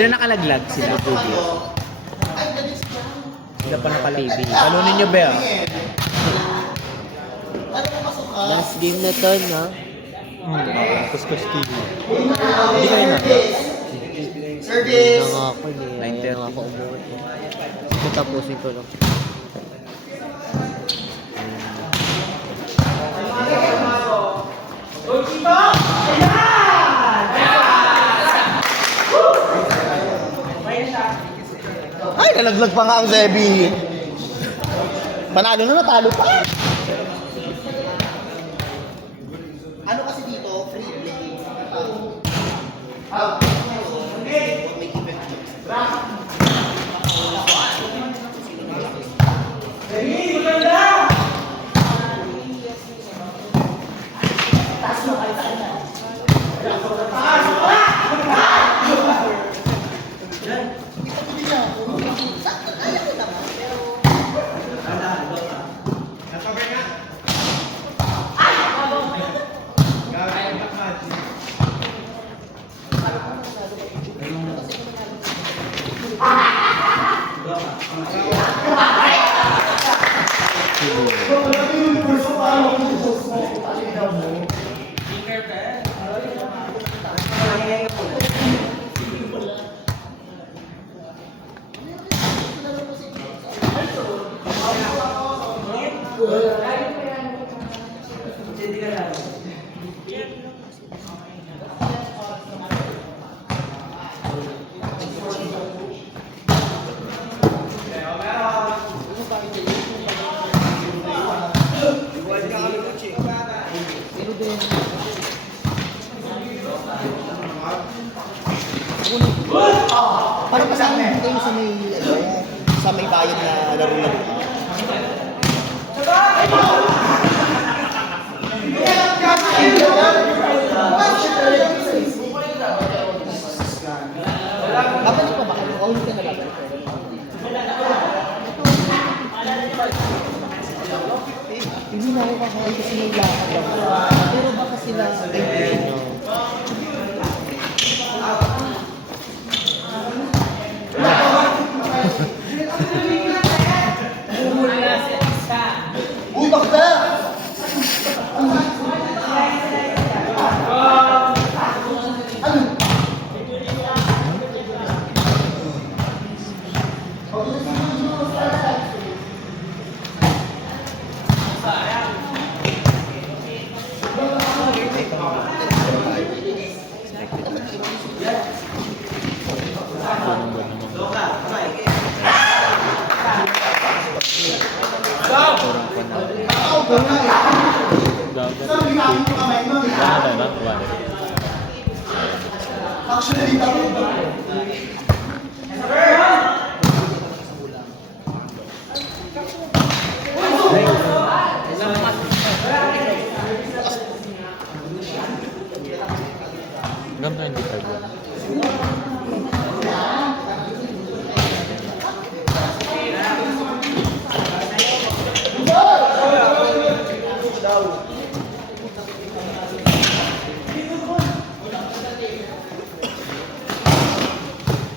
Sila nakalaglag, sila Pugi. Sila pa nakalaglag. Talunin nyo ba? Last game na to, no? Kuskus TV. Hindi kayo na. Service! Nga ako, hindi 9:30. nga ako umuwi. Tapusin ko lang. Ay, nalaglag pa nga ang Zebi. Panalo na, natalo pa. Ano kasi dito? Free play. May event. Para pa saan kayo sa may bayad na laro-laro? Babalik pa ba kayo? O hindi ka na babalik? Hindi na ako kakain kasi may lakad ako. Pero baka sila Utak na!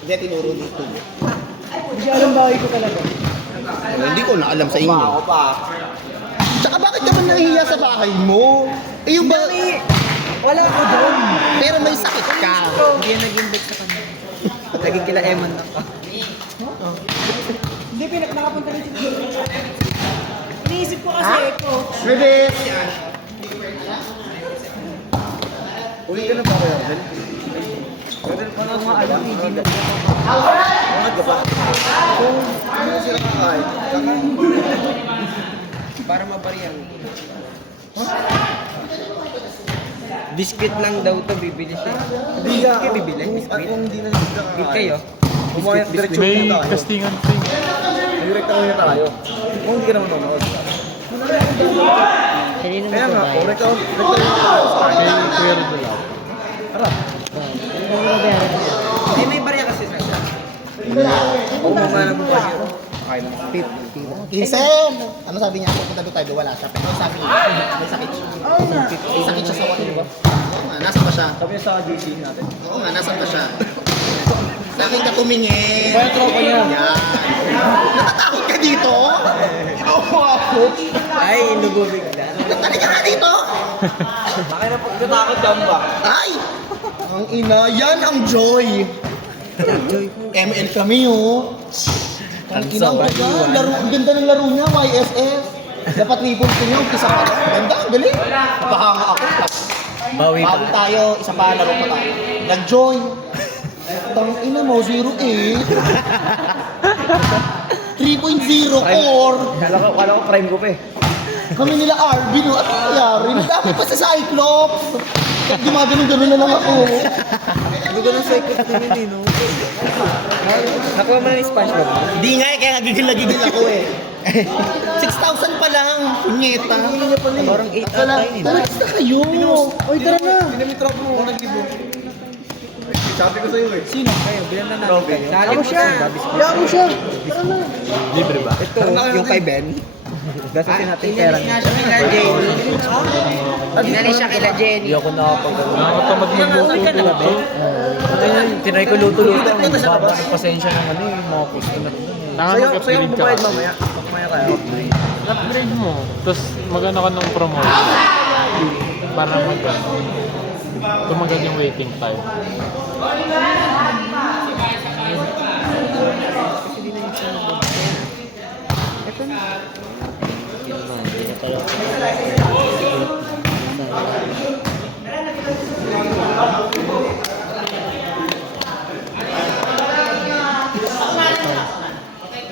Hindi tinuro dito. Hindi alam bahay ko talaga. Hindi ko na alam sa inyo. Tsaka bakit ka ba nahihiya sa bahay mo? Eh yung ba... Wala ako doon. Pero may sakit ka. Hindi yan nag-invite sa kanya. Naging kila Eman lang ka. Hindi, nakapunta rin si Iniisip ko kasi ito. Release! Uli ka na ba kayo, Arden? Arden, paano nga alam? Hindi na bakit ka ba? Kung hindi na sila kakain, para mabariyan. Biscuit lang daw to bibili siya. Hindi ka. Kaya bibili? Biscuit? Kung hindi na sila Bit kakain. kayo? Bumayat diretso May na tayo. castingan thing. Direkta na tayo. Kung hindi ka naman manood. Kanina mo Kaya ito nga, ba? kung rekta na tayo sa akin. Kay Kuya Rodolfo. Tara. Eh, may barya kasi sa isa. Kung mga naman tayo. Okay lang. 50. Isen! Ano sabi niya? Pupunta doon tayo, wala siya. Pero sabi niya, may sakit siya. May sakit siya sa water, di ba? Oo nga, nasan ba siya? Sabi niya sa GC natin. Oo nga, nasan ba siya? Sa akin ka tumingin. Kaya tropa niya. Yan. Natatakot ka dito? Oo ako. Ay, inugubig na. Halika ka dito. Bakit na pagkatakot dyan ba? Ay! Ang ina, yan ang joy. ML kami oh. Ang ina, ang ganda. Laro, ang ganda ng laro niya, YSS. Dapat ripon ko niya, isa pa lang. Ganda, ang galing. Napahanga ako. Bawi Bawi tayo, isa pa laro pa tayo. Nag-joy. Tang ina mo, 08. 3.0 core. Kala ko crime ko pa eh. Kami nila Arvin, no? Ano nangyari? Nagdapit pa sa Cyclops. Gumagano-gano na lang ako. Ano ko ng cycle na yun eh, no? Nakuha mo na yung SpongeBob. Di nga eh, kaya gigil ako eh. 6,000 pa lang, punyeta. Parang 8 Tara, ata yun eh. tara na kayo. Oy, tara na. Dinamitrap mo ako nag-ibo. Sabi ko sa'yo eh. Sino? Kayo, bilan na natin kayo. Ako siya. Ako siya. Tara na. Libre ba? Ito, yung kay Ben. Gastusin natin pera niya. Siya kila Jenny. Inalis siya kila Jenny. Hindi ako nakapag-gawin. Nakakatamad magluto. Ayun, tinry ko luto-luto. Ang baba ng pasensya ng ano yung mga customer. Nakakapag-upgrade ka kasi. Mamaya kayo. Upgrade mo. Tapos magana ka ng promotion. Para tumagal yung waiting time.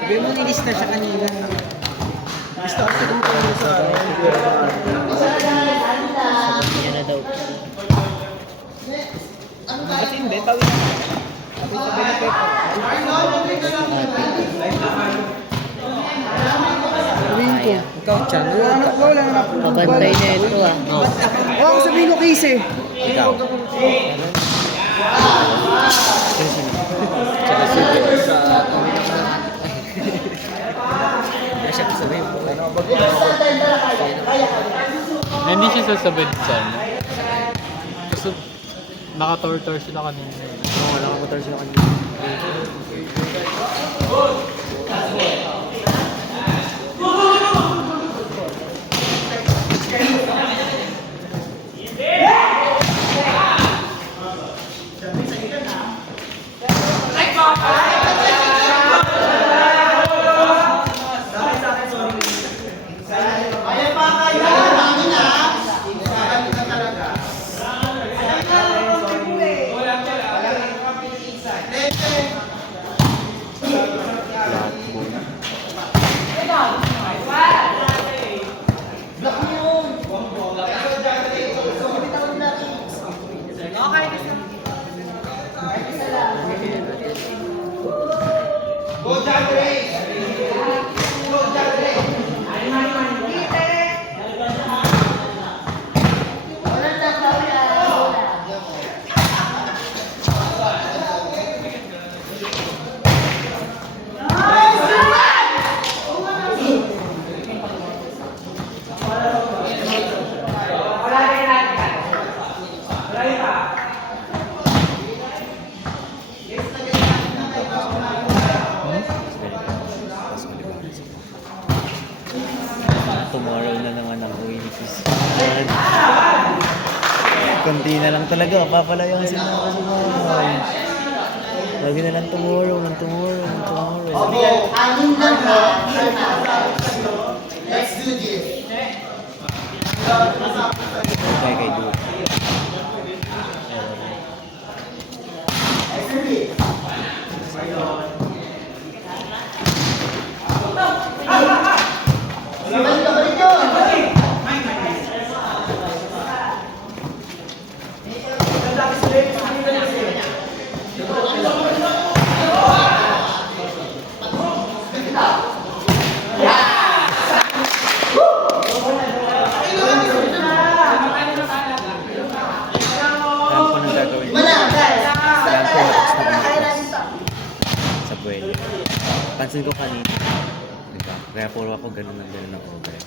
Sabi mo nilista siya kanina. Yan na daw. Kasi hindi, tawid na. Sabi na Pepe. Ikaw, Chan. Wala na po. Pabantay na ito ah. Oo, sabihin ko case eh. Ikaw. Hindi siya sasabihin dyan. Kasi naka-tortor sila kanina. Oo, wala kang motor sila kanina. Tomorrow na naman ang uwi ni Christian. Kunti na lang talaga, papalayan sila ng kasumahan. Lagi na lang tomorrow. Let's do this. Kay Dude. Alam ko nang gagawin ko. Alam ko matapos na sa buhay. Pansin ko kanina. Diba? Kaya puro ako ganun ako. Hindi ako nakabuhay.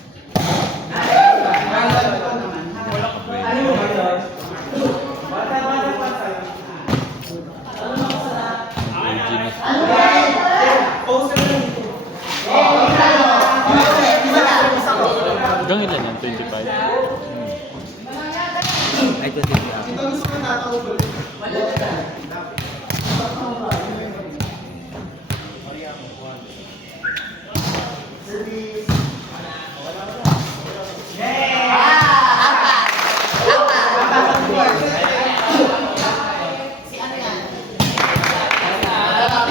Hanggang ilan yan? 25? Ay, 23 ako.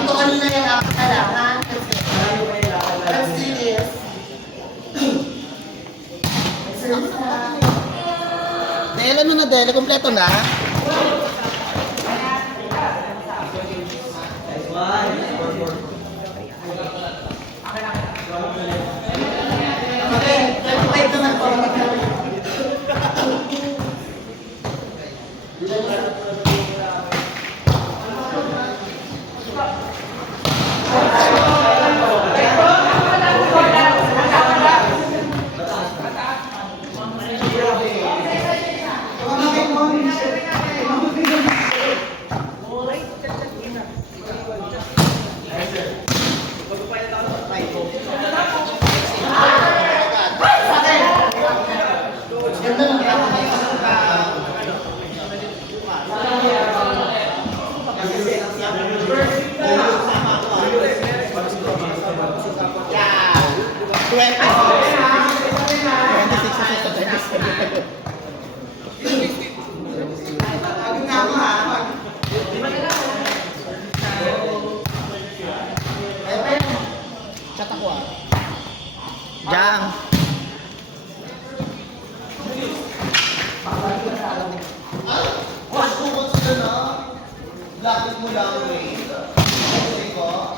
Ito kanina yan, apat na lang, ha? Let's do this. Dahil ano na dahil, kompleto na. Okay, 25 naman po. Jang. Lapit mo lang, wait. Okay ko.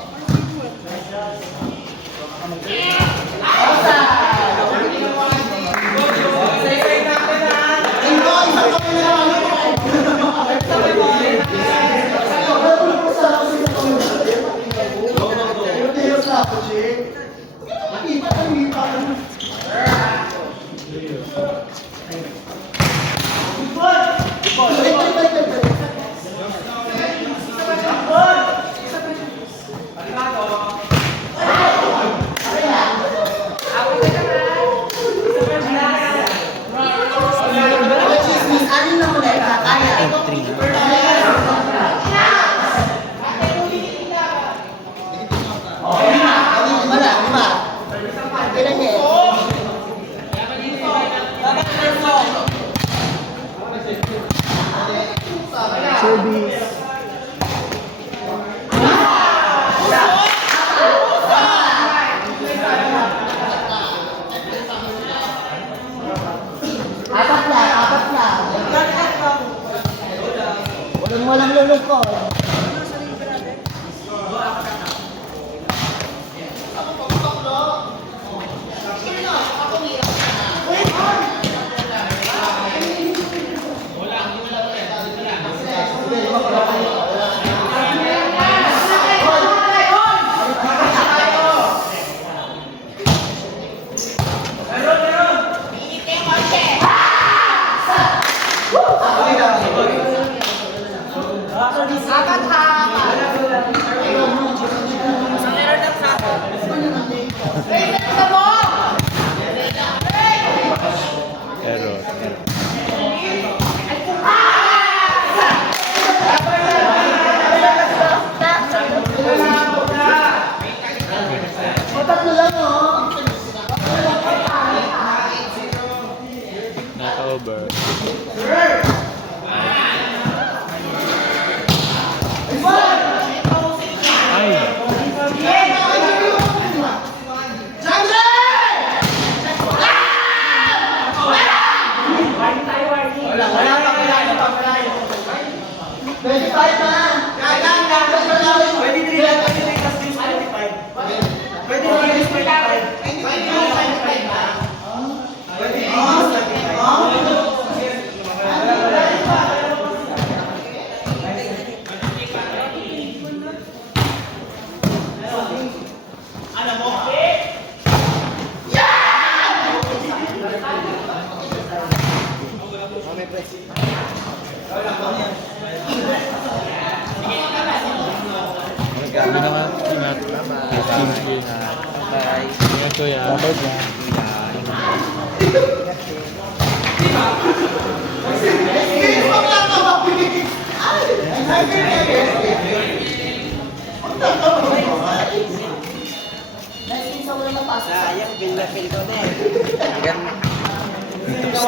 Alin na muna ito? Kaya. Wala, lima. Ilan yan? Service. Apat lang. Walang lulungkot. Tatlo lang, oh. Not over. Ay! Ingat. Ingat. Sige. Bye. Ingat kuya. Sayang, bill na bill ko na eh. Hanggang dito.